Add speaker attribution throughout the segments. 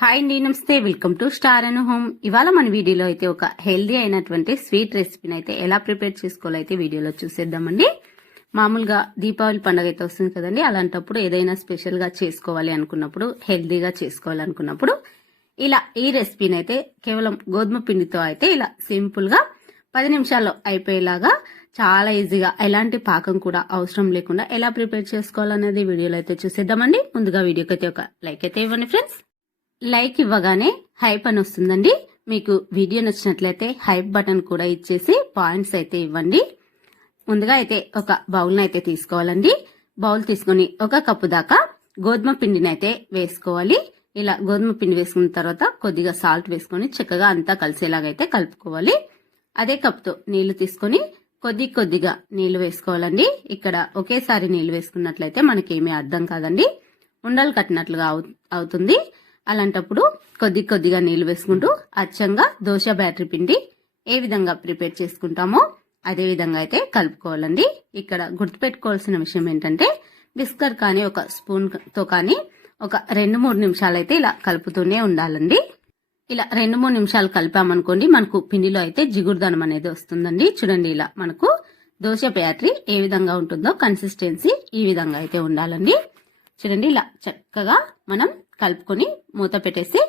Speaker 1: Hi అండి నమస్తే. Welcome to Star and Home ఇవాళ మన వీడియోలో అయితే ఒక హెల్దీ అయినటువంటి స్వీట్ రెసిపీని అయితే ఎలా ప్రిపేర్ చేసుకోవాలో అయితే వీడియోలో చూసేద్దామండి. మామూలుగా దీపావళి పండుగ అయితే వస్తుంది కదండి అలాంటప్పుడు ఏదైనా స్పెషల్గా చేసుకోవాలి అనుకున్నప్పుడు హెల్దీగా చేసుకోవాలనుకున్నప్పుడు ఇలా ఈ రెసిపీని అయితే కేవలం గోధుమ పిండితో అయితే ఇలా సింపుల్గా పది నిమిషాల్లో అయిపోయేలాగా చాలా ఈజీగా ఎలాంటి పాకం కూడా అవసరం లేకుండా ఎలా ప్రిపేర్ చేసుకోవాలనేది వీడియోలో అయితే చూసేద్దామండి. ముందుగా వీడియోకి అయితే ఒక లైక్ అయితే ఇవ్వండి ఫ్రెండ్స్ లైక్ ఇవ్వగానే హైప్ అని వస్తుందండి. మీకు వీడియో నచ్చినట్లయితే హైప్ బటన్ కూడా ఇచ్చేసి పాయింట్స్ అయితే ఇవ్వండి. ముందుగా అయితే ఒక బౌల్ని అయితే తీసుకోవాలండి. బౌల్ తీసుకొని ఒక కప్పు దాకా గోధుమ పిండిని అయితే వేసుకోవాలి. ఇలా గోధుమ పిండి వేసుకున్న తర్వాత కొద్దిగా సాల్ట్ వేసుకొని చక్కగా అంతా కలిసేలాగైతే కలుపుకోవాలి. అదే కప్తో నీళ్ళు తీసుకొని కొద్ది కొద్దిగా నీళ్ళు వేసుకోవాలండి. ఇక్కడ ఒకేసారి నీళ్ళు వేసుకున్నట్లయితే మనకి ఏమీ అర్థం కాదండి. ఉండలు కట్టినట్లుగా అవు- అవుతుంది. అలాంటప్పుడు కొద్ది కొద్దిగా నీళ్ళు వేసుకుంటూ అచ్చంగా దోశ బ్యాటరీ పిండి ఏ విధంగా ప్రిపేర్ చేసుకుంటామో అదే విధంగా అయితే కలుపుకోవాలండి. ఇక్కడ గుర్తుపెట్టుకోవాల్సిన విషయం ఏంటంటే బిస్కర్ కానీ ఒక స్పూన్తో కానీ ఒక రెండు మూడు నిమిషాలు అయితే ఇలా కలుపుతూనే ఉండాలండి. ఇలా రెండు మూడు నిమిషాలు కలిపామనుకోండి మనకు పిండిలో అయితే జిగురుదనం అనేది వస్తుందండి. చూడండి ఇలా మనకు దోశ బ్యాటరీ ఏ విధంగా ఉంటుందో కన్సిస్టెన్సీ ఈ విధంగా అయితే ఉండాలండి. చూడండి ఇలా చక్కగా మనం కలుపుకొని మూత పెట్టేసి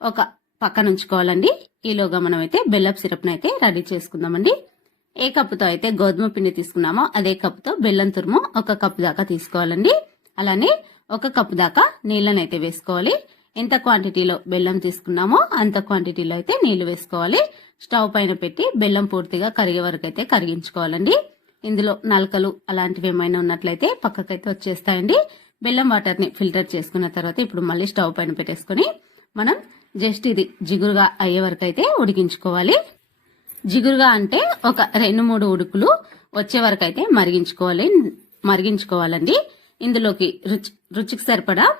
Speaker 1: ఒక పక్కన ఉంచుకోవాలండి. ఈలోగా మనం అయితే బెల్లపు సిరప్ని అయితే రెడీ చేసుకుందామండి. ఏ కప్పుతో అయితే గోధుమ పిండి తీసుకున్నామో అదే కప్పుతో బెల్లం తురుము ఒక కప్పు దాకా తీసుకోవాలండి. అలానే ఒక కప్పు దాకా నీళ్ళని అయితే వేసుకోవాలి. ఎంత క్వాంటిటీలో బెల్లం తీసుకున్నామో అంత క్వాంటిటీలో అయితే నీళ్ళు వేసుకోవాలి. స్టవ్ పైన పెట్టి బెల్లం పూర్తిగా కరిగే వరకు అయితే కరిగించుకోవాలండి. ఇందులో నలకలు అలాంటివి ఏమైనా ఉన్నట్లయితే పక్కకైతే వచ్చేస్తాయండి. బెల్లం వాటర్ని ఫిల్టర్ చేసుకున్న తర్వాత ఇప్పుడు మళ్ళీ స్టవ్ పైన పెట్టేసుకుని మనం జస్ట్ ఇది జిగురుగా అయ్యే వరకు అయితే ఉడికించుకోవాలి. జిగురుగా అంటే ఒక రెండు మూడు ఉడుకులు వచ్చే వరకు అయితే మరిగించుకోవాలి. మరిగించుకోవాలండి. ఇందులోకి రుచి రుచికి సరిపడా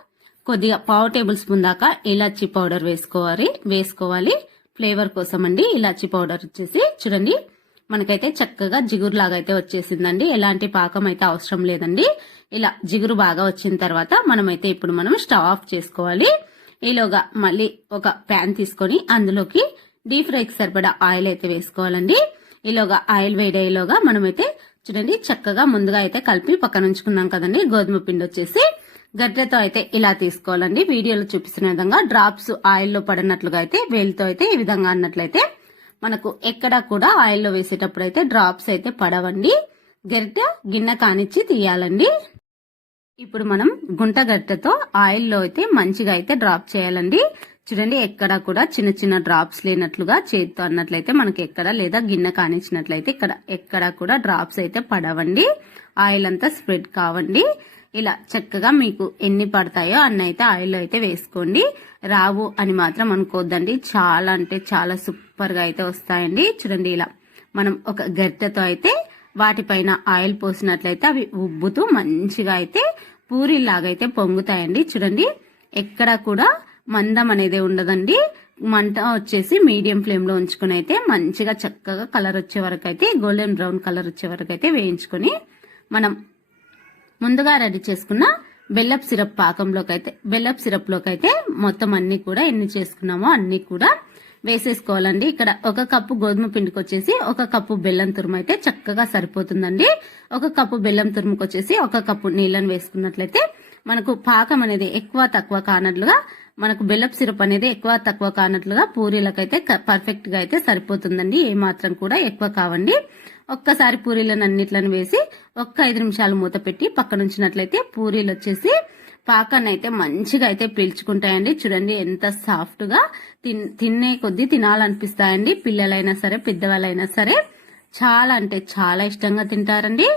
Speaker 1: కొద్దిగా పావు టేబుల్ స్పూన్ దాకా ఇలాచీ పౌడర్ వేసుకోవాలి. వేసుకోవాలి. ఫ్లేవర్ కోసం అండి ఇలాచీ పౌడర్ వచ్చేసి. చూడండి. మనకైతే చక్కగా జిగురులాగా అయితే వచ్చేసిందండి. ఎలాంటి పాకం అయితే అవసరం లేదండి. ఇలా జిగురు బాగా వచ్చిన తర్వాత మనమైతే ఇప్పుడు మనం స్టవ్ ఆఫ్ చేసుకోవాలి. ఈలోగా మళ్ళీ ఒక ప్యాన్ తీసుకొని అందులోకి డీప్ ఫ్రైకి సరిపడా ఆయిల్ అయితే వేసుకోవాలండి. ఈలోగా ఆయిల్ వేడేలోగా మనమైతే చూడండి చక్కగా ముందుగా అయితే కలిపి పక్కన ఉంచుకున్నాం కదండి. గోధుమ పిండి వచ్చేసి గడ్డతో అయితే ఇలా తీసుకోవాలండి. వీడియోలో చూపిస్తున్న విధంగా డ్రాప్స్ ఆయిల్లో పడినట్లుగా అయితే వేలితో అయితే ఈ విధంగా అన్నట్లయితే మనకు ఎక్కడ కూడా ఆయిల్లో వేసేటప్పుడు అయితే డ్రాప్స్ అయితే పడవండి. గరిటె గిన్నె కానిచ్చి తీయాలండి. ఇప్పుడు మనం గుంట గట్టెతో ఆయిల్లో అయితే మంచిగా అయితే డ్రాప్ చేయాలండి. చూడండి ఎక్కడ కూడా చిన్న చిన్న డ్రాప్స్ లేనట్లుగా చేతితో అన్నట్లయితే మనకి ఎక్కడ లేదా గిన్నె కానిచ్చినట్లయితే ఇక్కడ ఎక్కడ కూడా డ్రాప్స్ అయితే పడవండి. ఆయిల్ అంతా స్ప్రెడ్ కావండి. ఇలా చక్కగా మీకు ఎన్ని పడతాయో అన్ని అయితే ఆయిల్ అయితే వేసుకోండి. రావు అని మాత్రం అనుకోవద్దండి చాలా అంటే చాలా సూపర్గా అయితే వస్తాయండి. చూడండి ఇలా మనం ఒక గరిటెతో అయితే వాటిపైన ఆయిల్ పోసినట్లయితే అవి ఉబ్బుతూ మంచిగా అయితే పూరిలాగైతే పొంగుతాయండి. చూడండి ఎక్కడ కూడా మందం అనేది ఉండదండి. మంట వచ్చేసి మీడియం ఫ్లేమ్లో ఉంచుకుని అయితే మంచిగా చక్కగా కలర్ వచ్చే వరకు అయితే గోల్డెన్ బ్రౌన్ కలర్ వచ్చే వరకు అయితే వేయించుకొని మనం ముందుగా రెడీ చేసుకున్న బెల్లపు సిరప్ పాకంలోకి అయితే బెల్లపు సిరప్లోకి అయితే మొత్తం అన్ని కూడా ఎన్ని చేసుకున్నామో అన్ని కూడా వేసేసుకోవాలండి. ఇక్కడ ఒక కప్పు గోధుమ పిండికి వచ్చేసి ఒక కప్పు బెల్లం తురుము అయితే చక్కగా సరిపోతుందండి. ఒక కప్పు బెల్లం తురుముకి వచ్చేసి ఒక కప్పు నీళ్ళని వేసుకున్నట్లయితే మనకు పాకం అనేది ఎక్కువ తక్కువ కానట్లుగా మనకు బెల్లపు సిరప్ అనేది ఎక్కువ తక్కువ కానట్లుగా పూరీలకైతే పర్ఫెక్ట్గా అయితే సరిపోతుందండి. ఏ మాత్రం కూడా ఎక్కువ కావండి. ఒక్కసారి పూరీలను అన్నిట్లను వేసి ఒక్క ఐదు నిమిషాలు మూత పెట్టి పక్కన ఉంచినట్లయితే పూరీలు వచ్చేసి పాకాన్ని అయితే మంచిగా అయితే పీల్చుకుంటాయండి. చూడండి ఎంత సాఫ్ట్గా తిన్ తినే కొద్దీ తినాలనిపిస్తాయండి. పిల్లలైనా సరే పెద్దవాళ్ళైనా సరే. చాలా అంటే చాలా ఇష్టంగా తింటారండి.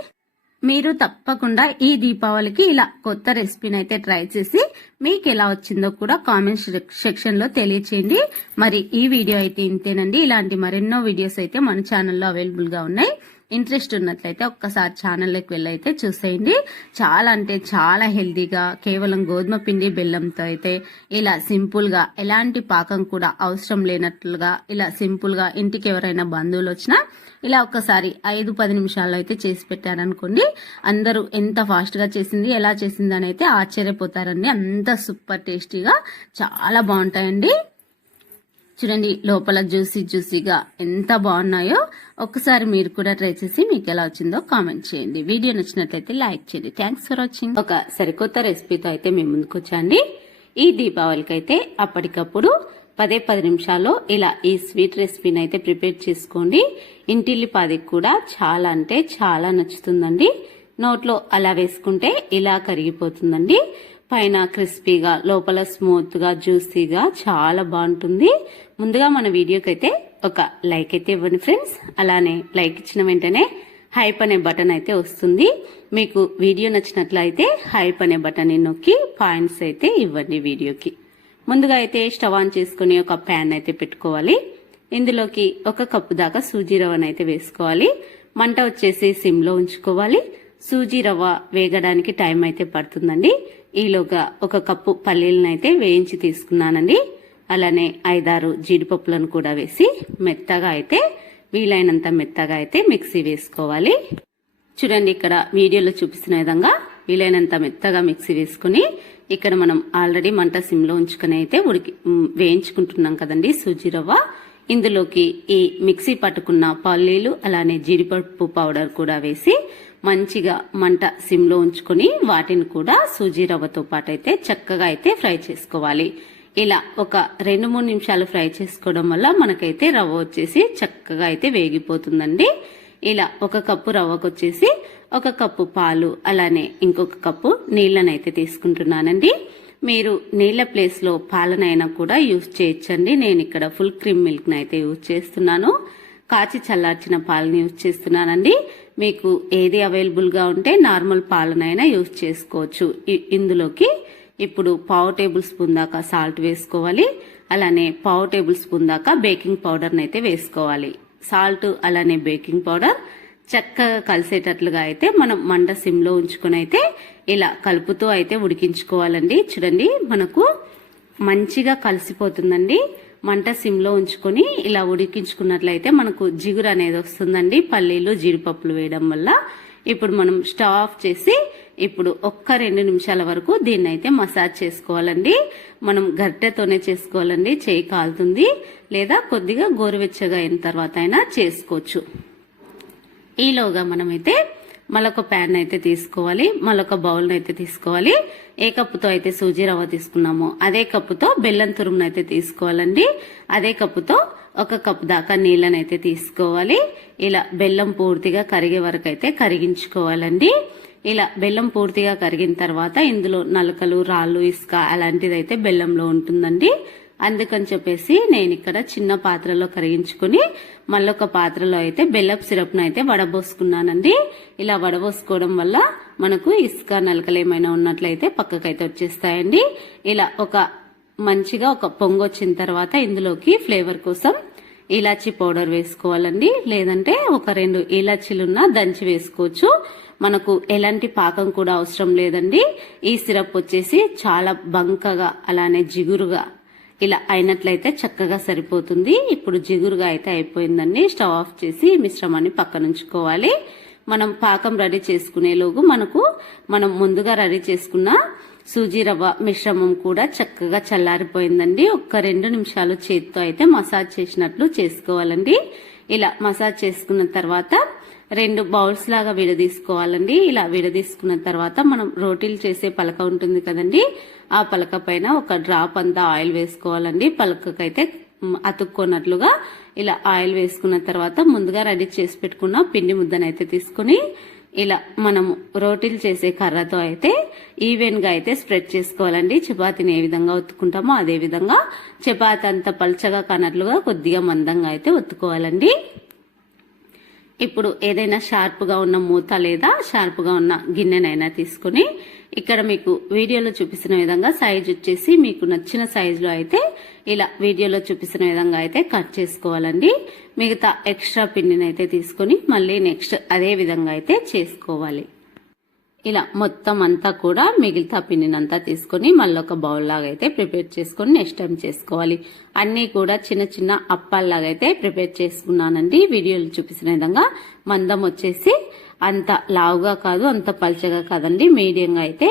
Speaker 1: మీరు తప్పకుండా ఈ దీపావళికి ఇలా కొత్త రెసిపీని అయితే ట్రై చేసి మీకు ఎలా వచ్చిందో కూడా కామెంట్ సెక్షన్లో తెలియచేయండి. మరి ఈ వీడియో అయితే ఇంతేనండి. ఇలాంటి మరెన్నో వీడియోస్ అయితే మన ఛానల్లో అవైలబుల్గా ఉన్నాయి. ఇంట్రెస్ట్ ఉన్నట్లయితే ఒక్కసారి ఛానల్లోకి వెళ్ళైతే చూసేయండి. చాలా అంటే చాలా హెల్దీగా కేవలం గోధుమ పిండి బెల్లంతో అయితే ఇలా సింపుల్గా ఎలాంటి పాకం కూడా అవసరం లేనట్లుగా ఇలా సింపుల్గా ఇంటికి ఎవరైనా బంధువులు వచ్చినా ఇలా ఒక్కసారి ఐదు పది నిమిషాల్లో అయితే చేసి పెట్టారనుకోండి. అందరూ ఎంత ఫాస్ట్గా చేసింది ఎలా చేసింది అని అయితే ఆశ్చర్యపోతారండి. అంత సూపర్ టేస్టీగా చాలా బాగుంటాయండి. చూడండి లోపల జ్యూసీ జ్యూసీగా ఎంత బాగున్నాయో ఒక్కసారి మీరు కూడా ట్రై చేసి మీకు ఎలా వచ్చిందో కామెంట్ చేయండి. వీడియో నచ్చినట్లయితే లైక్ చేయండి. థ్యాంక్స్ ఫర్ వాచింగ్ ఒక సరికొత్త రెసిపీతో అయితే మేము ముందుకు వచ్చాండి ఈ దీపావళికి అయితే అప్పటికప్పుడు పదే పది నిమిషాల్లో ఇలా ఈ స్వీట్ రెసిపీని అయితే ప్రిపేర్ చేసుకోండి. ఇంటిల్లిపాదికి కూడా చాలా అంటే చాలా నచ్చుతుందండి. నోట్లో అలా వేసుకుంటే ఇలా కరిగిపోతుందండి. పైన క్రిస్పీగా లోపల స్మూత్గా జ్యూసీగా చాలా బాగుంటుంది. ముందుగా మన వీడియోకి అయితే ఒక లైక్ అయితే ఇవ్వండి ఫ్రెండ్స్. అలానే లైక్ ఇచ్చిన వెంటనే హైప్ అనే బటన్ అయితే వస్తుంది. మీకు వీడియో నచ్చినట్లయితే హైప్ అనే బటన్ నొక్కి పాయింట్స్ అయితే ఇవ్వండి వీడియోకి. ముందుగా అయితే స్టవ్ ఆన్ చేసుకుని ఒక ప్యాన్ అయితే పెట్టుకోవాలి. ఇందులోకి ఒక కప్పు దాకా సూజీ రవ్వను అయితే వేసుకోవాలి. మంట వచ్చేసి సిమ్లో ఉంచుకోవాలి. సూజీ రవ్వ వేగడానికి టైం అయితే పడుతుందండి. ఈలోగా ఒక కప్పు పల్లీలను అయితే వేయించి తీసుకున్నానండి. అలానే ఐదారు జీడిపప్పులను కూడా వేసి మెత్తగా అయితే వీలైనంత మెత్తగా అయితే మిక్సీ వేసుకోవాలి. చూడండి ఇక్కడ వీడియోలో చూపిస్తున్న విధంగా వీలైనంత మెత్తగా మిక్సీ వేసుకుని ఇక్కడ మనం ఆల్రెడీ మంట సిమ్లో ఉంచుకుని అయితే ఉడికి వేయించుకుంటున్నాం కదండి సూజీ రవ్వ. ఇందులోకి ఈ మిక్సీ పట్టుకున్న పల్లీలు అలానే జీడిపప్పు పౌడర్ కూడా వేసి మంచిగా మంట సిమ్లో ఉంచుకొని వాటిని కూడా సూజీ రవ్వతో పాటు అయితే చక్కగా అయితే ఫ్రై చేసుకోవాలి. ఇలా ఒక రెండు మూడు నిమిషాలు ఫ్రై చేసుకోవడం వల్ల మనకైతే రవ్వ వచ్చేసి చక్కగా అయితే వేగిపోతుందండి. ఇలా ఒక కప్పు రవ్వకు వచ్చేసి ఒక కప్పు పాలు అలానే ఇంకొక కప్పు నీళ్ళనైతే తీసుకుంటున్నానండి. మీరు నీళ్ళ ప్లేస్లో పాలనైనా కూడా యూజ్ చేయొచ్చండి. నేను ఇక్కడ ఫుల్ క్రీమ్ మిల్క్ అయితే యూజ్ చేస్తున్నాను. కాచి చల్లార్చిన పాలని యూజ్ చేస్తున్నానండి. మీకు ఏది అవైలబుల్గా ఉంటే నార్మల్ పాలనైనా యూజ్ చేసుకోవచ్చు. ఇందులోకి ఇప్పుడు పావు టేబుల్ స్పూన్ దాకా సాల్ట్ వేసుకోవాలి. అలానే పావు టేబుల్ స్పూన్ దాకా బేకింగ్ పౌడర్ని అయితే వేసుకోవాలి. సాల్ట్ అలానే బేకింగ్ పౌడర్ చక్కగా కలిసేటట్లుగా అయితే మనం మంట సిమ్లో ఉంచుకొని అయితే ఇలా కలుపుతూ అయితే ఉడికించుకోవాలండి. చూడండి మనకు మంచిగా కలిసిపోతుందండి. మంట సిమ్లో ఉంచుకొని ఇలా ఉడికించుకున్నట్లయితే మనకు జిగురు అనేది వస్తుందండి. పల్లీలు జీడిపప్పులు వేయడం వల్ల. ఇప్పుడు మనం స్టవ్ ఆఫ్ చేసి ఇప్పుడు ఒక్క రెండు నిమిషాల వరకు దీన్ని అయితే మసాజ్ చేసుకోవాలండి. మనం గరిటెతోనే చేసుకోవాలండి. చేయి కాలుతుంది. లేదా కొద్దిగా గోరువెచ్చగా అయిన తర్వాత అయినా చేసుకోవచ్చు. ఈలోగా మనమైతే మళ్ళొక ప్యాన్ అయితే తీసుకోవాలి మళ్ళొక బౌల్ అయితే తీసుకోవాలి. ఏ కప్పుతో అయితే సూజీ రవ్వ తీసుకున్నామో అదే కప్పుతో బెల్లం తురుమును అయితే తీసుకోవాలండి. అదే కప్పుతో ఒక కప్పు దాకా నీళ్ళని అయితే తీసుకోవాలి. ఇలా బెల్లం పూర్తిగా కరిగే వరకు అయితే కరిగించుకోవాలండి. ఇలా బెల్లం పూర్తిగా కరిగిన తర్వాత ఇందులో నలకలు రాళ్ళు ఇసుక అలాంటిది అయితే బెల్లంలో ఉంటుందండి. అందుకని చెప్పేసి నేను ఇక్కడ చిన్న పాత్రలో కరిగించుకుని మళ్ళొక పాత్రలో అయితే బెల్లపు సిరప్ను అయితే వడబోసుకున్నానండి. ఇలా వడబోసుకోవడం వల్ల మనకు ఇసుక నలకలు ఏమైనా ఉన్నట్లయితే పక్కకైతే వచ్చేస్తాయండి. ఇలా ఒక మంచిగా ఒక పొంగు వచ్చిన తర్వాత ఇందులోకి ఫ్లేవర్ కోసం ఇలాచి పౌడర్ వేసుకోవాలండి. లేదంటే ఒక రెండు ఇలాచీలున్నా దంచి వేసుకోవచ్చు. మనకు ఎలాంటి పాకం కూడా అవసరం లేదండి. ఈ సిరప్ వచ్చేసి చాలా బంకగా అలానే జిగురుగా ఇలా అయినట్లయితే చక్కగా సరిపోతుంది. ఇప్పుడు జిగురుగా అయితే అయిపోయిందండి. స్టవ్ ఆఫ్ చేసి మిశ్రమాన్ని పక్కన ఉంచుకోవాలి మనం పాకం రెడీ చేసుకునేలోగు మనకు మనం ముందుగా రెడీ చేసుకున్న సూజీ రవ్వ మిశ్రమం కూడా చక్కగా చల్లారిపోయిందండి. ఒక్క రెండు నిమిషాలు చేతితో అయితే మసాజ్ చేసినట్లు చేసుకోవాలండి. ఇలా మసాజ్ చేసుకున్న తర్వాత రెండు బౌల్స్ లాగా విడదీసుకోవాలండి. ఇలా విడదీసుకున్న తర్వాత మనం రోటీలు చేసే పలక ఉంటుంది కదండి. ఆ పలక పైన ఒక డ్రాప్ అంతా ఆయిల్ వేసుకోవాలండి. పలకకైతే మ్, అతుక్కోనట్లుగా ఇలా ఆయిల్ వేసుకున్న తర్వాత ముందుగా రెడీ చేసి పెట్టుకున్న పిండి ముద్దనైతే తీసుకుని ఇలా మనము రోటీలు చేసే కర్రతో అయితే ఈవెన్గా అయితే స్ప్రెడ్ చేసుకోవాలండి. చపాతీని ఏ విధంగా ఒత్తుకుంటామో అదే విధంగా చపాతీ అంత పల్చగా కానట్లుగా కొద్దిగా మందంగా అయితే ఒత్తుకోవాలండి. ఇప్పుడు ఏదైనా షార్ప్గా ఉన్న మూత లేదా షార్ప్గా ఉన్న గిన్నెనైనా తీసుకుని ఇక్కడ మీకు వీడియోలో చూపిస్తున్న విధంగా సైజ్ వచ్చేసి మీకు నచ్చిన సైజులో అయితే ఇలా వీడియోలో చూపిస్తున్న విధంగా అయితే కట్ చేసుకోవాలండి. మిగతా ఎక్స్ట్రా పిండిని అయితే తీసుకొని మళ్ళీ నెక్స్ట్ అదే విధంగా అయితే చేసుకోవాలి. ఇలా మొత్తం అంతా కూడా మిగతా పిండినంతా తీసుకొని మళ్ళీ ఒక బౌల్ లాగా అయితే ప్రిపేర్ చేసుకొని నెక్స్ట్ టైం చేసుకోవాలి. అన్నీ కూడా చిన్న చిన్న అప్పాల్లాగా అయితే ప్రిపేర్ చేసుకున్నానండి. వీడియోలు చూపిసిన విధంగా మందం వచ్చేసి అంత లావుగా కాదు అంత పల్చగా కాదండి. మీడియంగా అయితే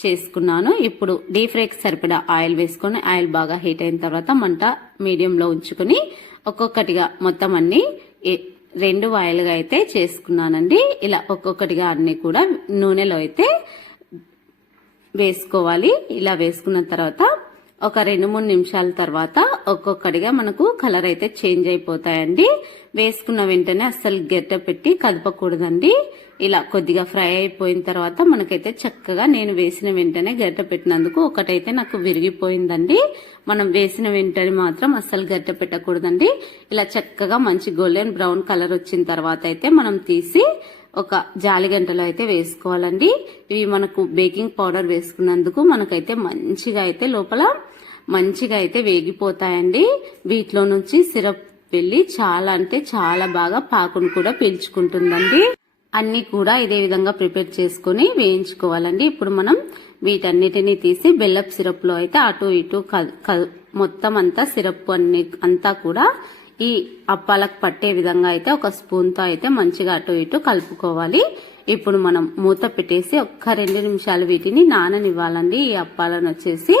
Speaker 1: చేసుకున్నాను. ఇప్పుడు డీప్ ఫ్రైకి సరిపడా ఆయిల్ వేసుకొని ఆయిల్ బాగా హీట్ అయిన తర్వాత మంట మీడియంలో ఉంచుకొని ఒక్కొక్కటిగా మొత్తం అన్ని ఏ- రెండు వాయిల్గా అయితే చేసుకున్నానండి. ఇలా ఒక్కొక్కటిగా అన్నీ కూడా నూనెలో అయితే వేసుకోవాలి. ఇలా వేసుకున్న తర్వాత ఒక రెండు మూడు నిమిషాల తర్వాత ఒక్కొక్కటిగా మనకు కలర్ అయితే చేంజ్ అయిపోతాయండి. వేసుకున్న వెంటనే అస్సలు గెట్ట పెట్టి కదపకూడదండి. ఇలా కొద్దిగా ఫ్రై అయిపోయిన తర్వాత మనకైతే చక్కగా నేను వేసిన వెంటనే గరిట పెట్టినందుకు ఒకటైతే నాకు విరిగిపోయిందండి. మనం వేసిన వెంటనే మాత్రం అస్సలు గరిట పెట్టకూడదండి. ఇలా చక్కగా మంచి గోల్డెన్ బ్రౌన్ కలర్ వచ్చిన తర్వాత అయితే మనం తీసి ఒక జాలి గంటలో అయితే వేసుకోవాలండి. ఇవి మనకు బేకింగ్ పౌడర్ వేసుకున్నందుకు మనకైతే మంచిగా అయితే లోపల మంచిగా అయితే వేగిపోతాయండి. వీటిలో నుంచి సిరప్ వెళ్ళి చాలా అంటే చాలా బాగా పాకును కూడా పీల్చుకుంటుందండి. అన్ని కూడా ఇదే విధంగా ప్రిపేర్ చేసుకుని వేయించుకోవాలండి. ఇప్పుడు మనం వీటన్నిటిని తీసి బెల్లప్ సిరప్లో అయితే అటు ఇటు మొత్తం అంతా సిరప్ అన్ని అంతా కూడా ఈ అప్పాలకు పట్టే విధంగా అయితే ఒక స్పూన్తో అయితే మంచిగా అటు ఇటు కలుపుకోవాలి. ఇప్పుడు మనం మూత పెట్టేసి ఒక్క రెండు నిమిషాలు వీటిని నాననివ్వాలండి. ఈ అప్పాలను వచ్చేసి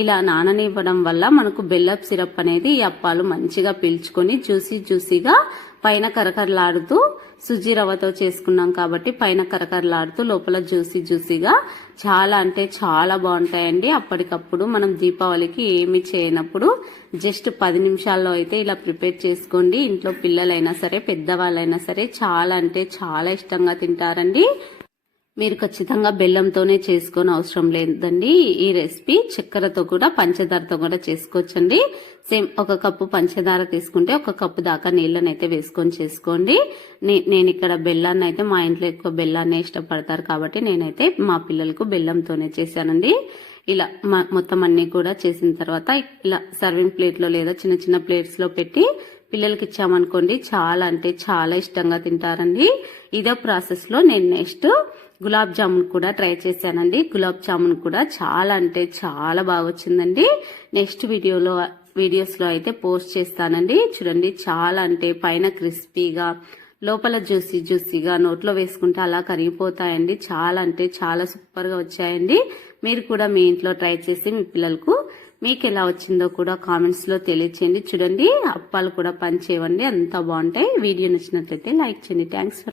Speaker 1: ఇలా నాననివ్వడం వల్ల మనకు బెల్లప్ సిరప్ అనేది ఈ అప్పాలు మంచిగా పీల్చుకొని జ్యూసీ జ్యూసీగా పైన కరకరలాడుతూ సుజీ రవ్వతో చేసుకున్నాం కాబట్టి పైన కరకరలాడుతూ లోపల జ్యూసీ జ్యూసీగా చాలా అంటే చాలా బాగుంటాయండి. అప్పటికప్పుడు మనం దీపావళికి ఏమి చేయనప్పుడు జస్ట్ పది నిమిషాల్లో అయితే ఇలా ప్రిపేర్ చేసుకోండి. ఇంట్లో పిల్లలైనా సరే పెద్దవాళ్ళైనా సరే చాలా అంటే చాలా ఇష్టంగా తింటారండి. మీరు ఖచ్చితంగా బెల్లంతోనే చేసుకొని అవసరం లేదండి. ఈ రెసిపీ చక్కెరతో కూడా పంచదారతో కూడా చేసుకోవచ్చండి. సేమ్ ఒక కప్పు పంచదార తీసుకుంటే ఒక కప్పు దాకా నీళ్ళని అయితే వేసుకొని చేసుకోండి. నే- నేను ఇక్కడ బెల్లాన్ని అయితే మా ఇంట్లో ఎక్కువ బెల్లాన్ని ఇష్టపడతారు కాబట్టి నేనైతే మా పిల్లలకు బెల్లంతోనే చేశానండి. ఇలా మొత్తం అన్ని కూడా చేసిన తర్వాత ఇలా సర్వింగ్ ప్లేట్లో లేదా చిన్న చిన్న ప్లేట్స్లో పెట్టి పిల్లలకి ఇచ్చామనుకోండి చాలా అంటే చాలా ఇష్టంగా తింటారండి. ఇదే ప్రాసెస్లో నేను నెక్స్ట్ గులాబ్ జామున్ కూడా ట్రై చేశానండి. గులాబ్ జామున్ కూడా చాలా అంటే చాలా బాగా వచ్చిందండి. నెక్స్ట్ వీడియోలో వీడియోస్లో అయితే పోస్ట్ చేస్తానండి. చూడండి చాలా అంటే పైన క్రిస్పీగా లోపల జ్యూసీ జ్యూసీగా నోట్లో వేసుకుంటే అలా కరిగిపోతాయండి. చాలా అంటే చాలా సూపర్గా వచ్చాయండి. మీరు కూడా మీ ఇంట్లో ట్రై చేసి మీ పిల్లలకు మీకు ఎలా వచ్చిందో కూడా కామెంట్స్లో తెలియచేయండి. చూడండి అప్పాలు కూడా పనిచేయండి అంత బాగుంటాయి. వీడియో నచ్చినట్లయితే లైక్ చేయండి. థ్యాంక్స్